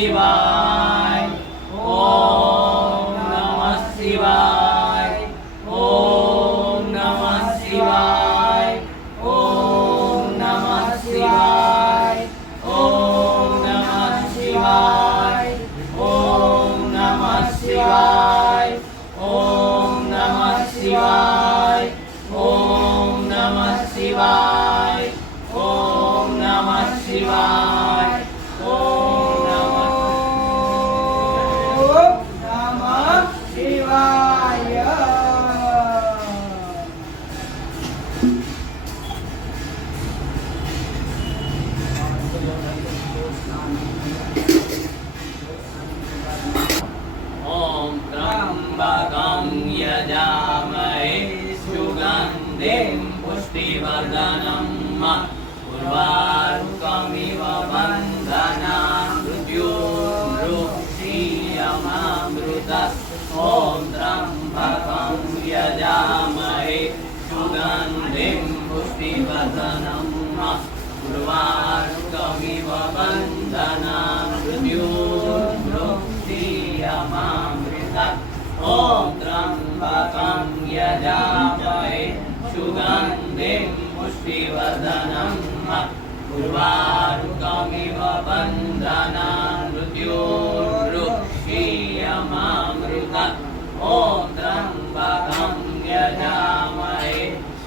शिवाय ओम नमः शिवाय ओम नमः शिवाय ओम नमः शिवाय ओम नमः शिवाय ओम नमः शिवाय ओम नमः शिवाय ओम नमः शिवाय ओम नमः शिवाय ओम नमः शिवाय। ओम त्र्यंबकं यजामहे सुगन्धिं पुष्टिवर्धनम् उर्वारुकमिव बन्धनान् मृत्योर्मुक्षीयमामृतम्। ॐ त्र्यम्बकं यजामहे सुगन्धिं पुष्टिवर्धनम् उर्वारुकमिव बन्धनान् मृत्योर्मुक्षीयमामृतम्। ॐ त्र्यम्बकं यजामहे सुगन्धिं पुष्टिवर्धनम् उर्वारुकमिव बन्धनान् मृत्योर्मुक्षीयमामृतम्। ॐ त्र्यम्बकं यजामहे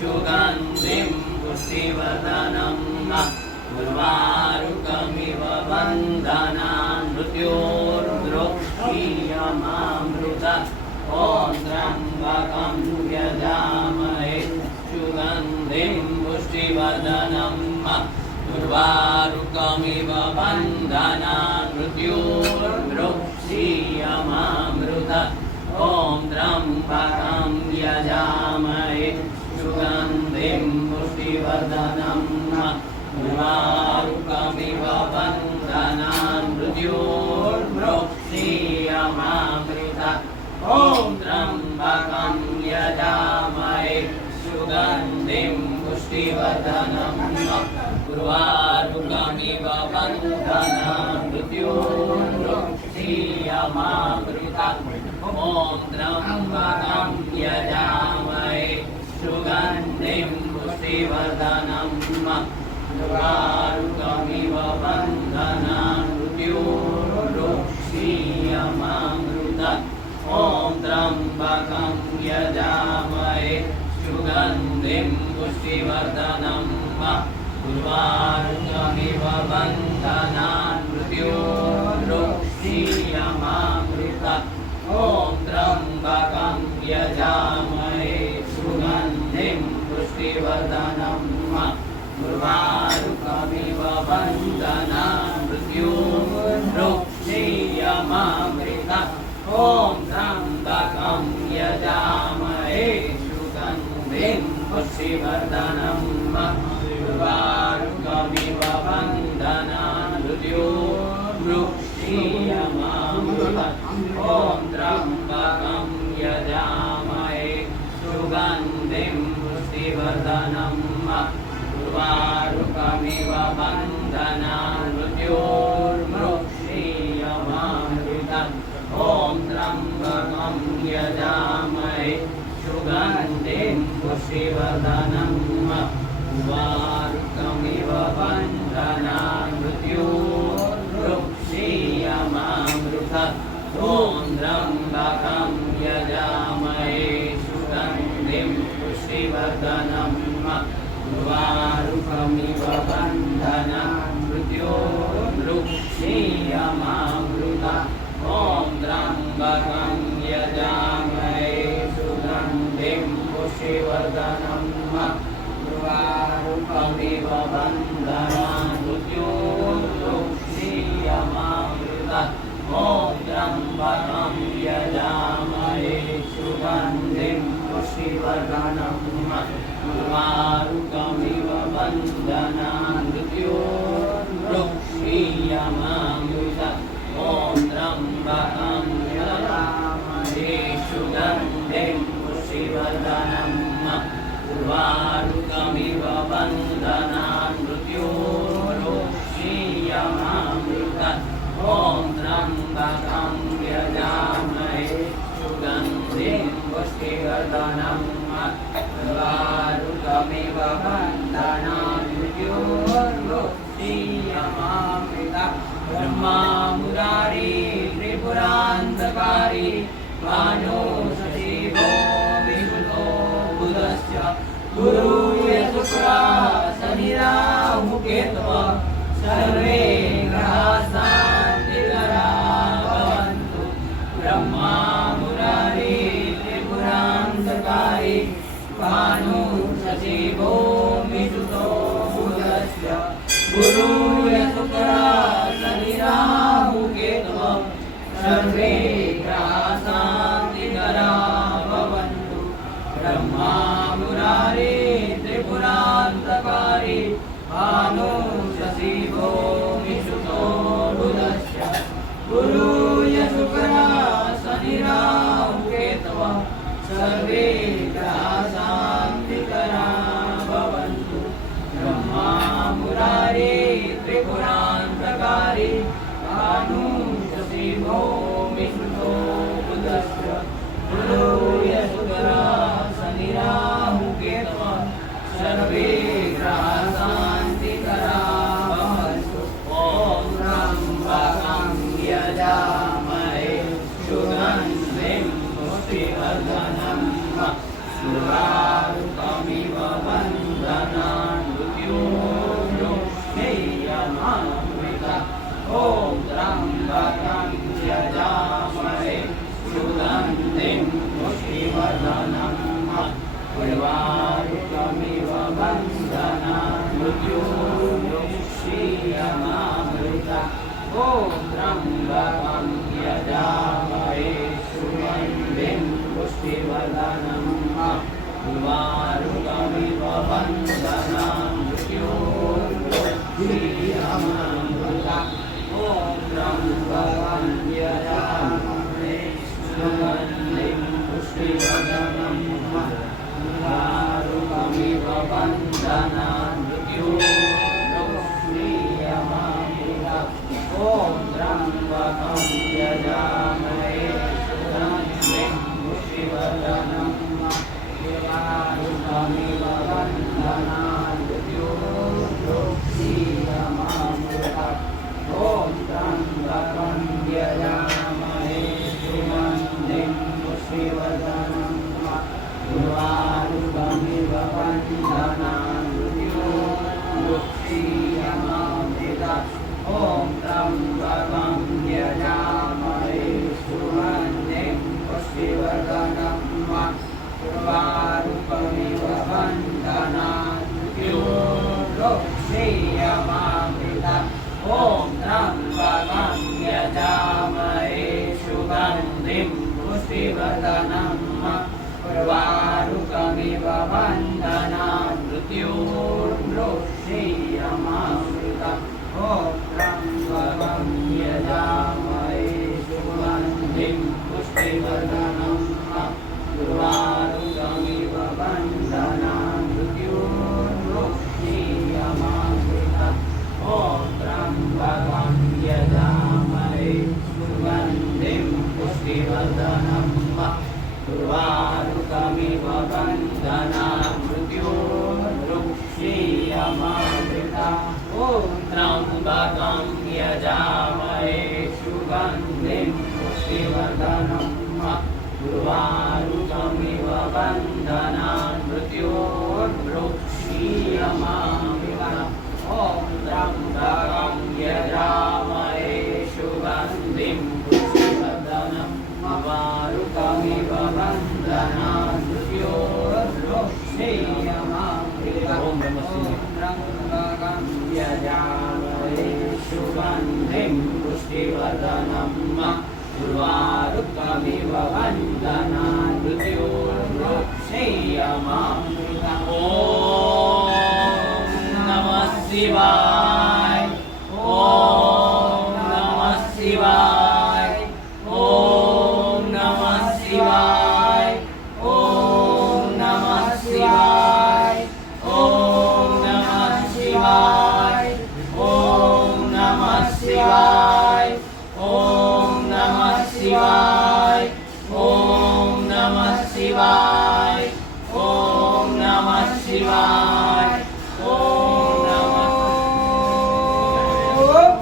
सुगन्धिं पुष्टिवर्धनम् उर्वारुकमिव बन्धनान् मृत्योर्मुक्षीयमामृतम्। ॐ त्र्यम्बकं यजामहे सुगन्धिं पुष्टिवर्धनम् उर्वारुकमिव बन्धनान् मृत्योर्मुक्षीयमामृतम्। ॐ त्र्यम्बकं यजामहे सुगन्धिं पुष्टिवर्धनम् उर्वारुकमिव बन्धनान् मृत्योर्मुक्षीयमामृतम्। ॐ त्र्यम्बकं यजामहे सुगन्धिं पुष्टिवर्धनम् उर्वारुकमिव बन्धनान् मृत्योर्मुक्षीयमामृतम्। ॐ त्र्यम्बकं यजामहे सुगन्धिं पुष्टिवर्धनम् उर्वारुकमिव बन्धनान् मृत्योर्मुक्षीयमामृतम्। ॐ त्र्यम्बकं यजामहे सुगन्धिं पुष्टिवर्धनम् उर्वारुकमिव बन्धनान् मृत्योर्मुक्षीयमामृतम्। ॐ त्र्यम्बकं यजामहे सुगन्धिं पुष्टिवर्धनम् उर्वारुकमिव बन्धनान् मृत्योर्मुक्षीयमामृतम्। ॐ त्र्यम्बकं यजामहे सुगन्धिं पुष्टिवर्धनम् उर्वारुकमिव बन्धनान् मृत्योर्मुक्षीयमामृतम्। ॐ त्र्यम्बकं यजामहे सुगन्धिं पुष्टिवर्धनम् उर्वारुकमिव बन्धनान् मृत्योर्मुक्षीयमामृतम्। ॐ त्र्यम्बकं यजामहे सुगन्धिं पुष्टिवर्धनम् उर्वारुकमिव बन्धनान् मृत्योर्मुक्षीयमामृतम्। ॐ त्र्यम्बकं यजामहे सुगन्धिं पुष्टिवर्धनम् उर्वारुकमिव बन्धनान् मृत्योर्मुक्षीयमामृतम्। ॐ त्र्यम्बकं यजामहे सुगन्धिं पुष्टिवर्धनम् उर्वारुकमिव बन्धनान् श्रीयमामृता ब्रह्मा मुरारी त्रिपुरान्तकारी भानो सचिवो विशुद्धो बुधश्च गुरु शुक्रा शनिराहुकेतवः सर्वे ग्रहाः शान्तिकरा भवन्तु ब्रह्मा मुरारी त्रिपुरान्तकारी भानु सचिवो विशुद्धो बुधश्च गुरु शुक्रा शनिराहुकेतवः सर्वे ग्रहाः शान्तिकरा भवन्तु ब्रह्मा मुरारी त्रिपुरान्तकारी भानु सचिवो विशुद्धो बुधश्च गुरु शुक्रा शनिराहुकेतवः सर्वे ग्रहाः शान्तिकरा भवन्तु ब्रह्मा मुरारी त्रिपुरान्तकारी भानु सचिवो विशुद्धो बुधश्च गुरु शुक्रा शनिराहुकेतवः सर्वे ग्रहाः शान्तिकरा भवन्तु ॐ त्र्यम्बकं यजामहे सुगन्धिं पुष्टिवर्धनं उर्वारुकमिव बन्धनान् मृत्योर्मुक्षीयमामृता ॐ त्र्यम्बकं यजामहे सुगन्धिं पुष्टिवर्धनं उर्वारुकमिव बन्धनान् मृत्योर्मुक्षीयमामृता ॐ त्र्यम्बकं यजामहे सुगन्धिं पुष्टिवर्धनं उर्वारुकमिव बन्धनान् मृत्योर्मुक्षीयमामृता ॐ त्र्यम्बकं यजामहे सुगन्धिं पुष्टिवर्धनं उर्वारुकमिव बन्धनान् मृत्योर्मुक्षीयमामृता ॐ त्र्यम्बकं यजामहे सुगन्धिं पुष्टिवर्धनं उर्वारुकमिव बन्धनान् मृत्योर्मुक्षीयमामृता ॐ त्र्यम्बकं यजामहे सुगन्धिं पुष्टिवर्धनं उर्वारुकमिव बन्धनान् मृत्योर्मुक्षीयमामृता ॐ त्र्यम्बकं यजामहे सुगन्धिं पुष्टिवर्धनं उर्वारुकमिव बन्धनान् मृत्योर्मुक्षीयमामृता ॐ त्र्यम्बकं यजामहे सुगन्धिं पुष्टिवर्धनं उर्वारुकमिव बन्धनान् मृत्योर्मुक्षीयमामृता ॐ त्र्यम्बकं यजामहे सुगन्धिं पुष्टिवर्धनं उर्वारुकमिव बन्धनान् मृत्योर्मुक्षीयमामृता ॐ त्र्यम्बकं यजामहे सुगन्धिं पुष्टिवर्धनं उर्वारुकमिव बन्धनान् मृत्योर्मुक्षीयमामृता ॐ त्र्यम्बकं यजामहे सुगन्धिं पुष्टिवर्धनं उर्वारुकमिव बन्धनान् मृत्योर्मुक्षीयमामृता ॐ त्र्यम्बकं यजामहे सुगन्धिं पुष्टिवर्धनं उर्वारुकमिव बन्धनान् मृत्योर्मुक्षीयमामृता ॐ त्र्यम्बकं यजामहे सुगन्धिं पुष्टिवर्धनं उर्वारुकमिव बन्धनान् मृत्योर्मुक्षीयमामृता ॐ नमः शिवाय ॐ नमः शिवाय ॐ नमः शिवाय ॐ नमः शिवाय ॐ नमः शिवाय ॐ नमः शिवाय ॐ नमः शिवाय ॐ नमः शिवाय ॐ ఓం